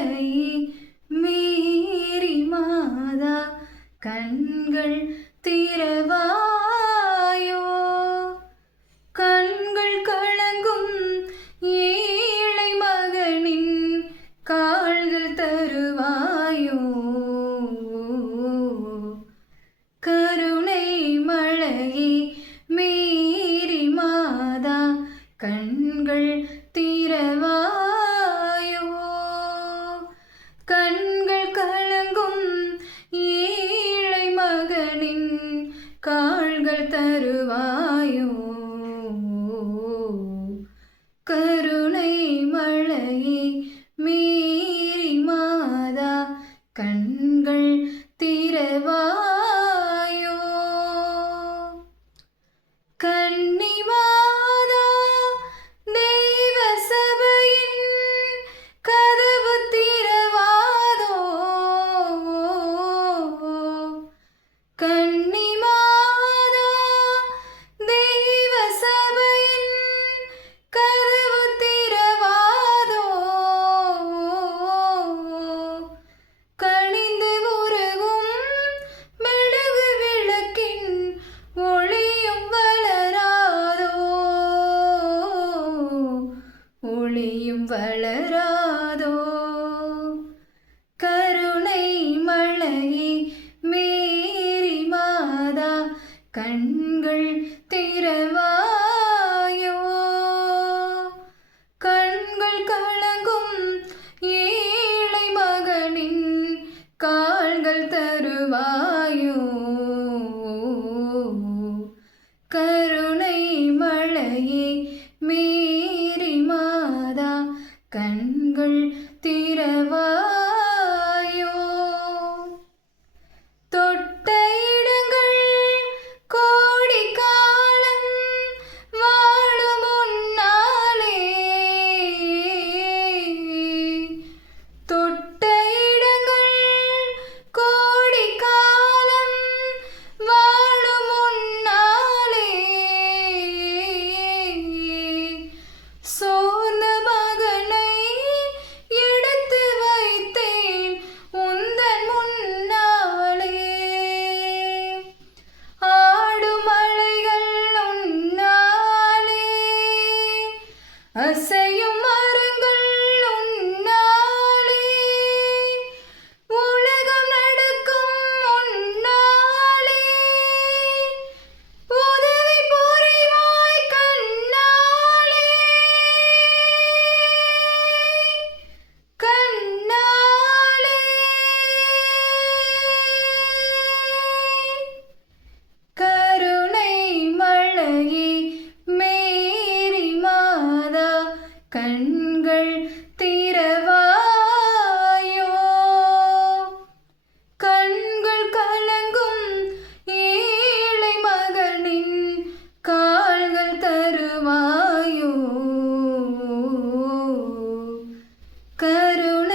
கட்டளை மீறி மாதா கண்கள் திறவா てるわ தளராதோ கருணை மழையே மேரி மாதா கண்கள் திறவாயோ? கண்கள் கல Ось കരുണ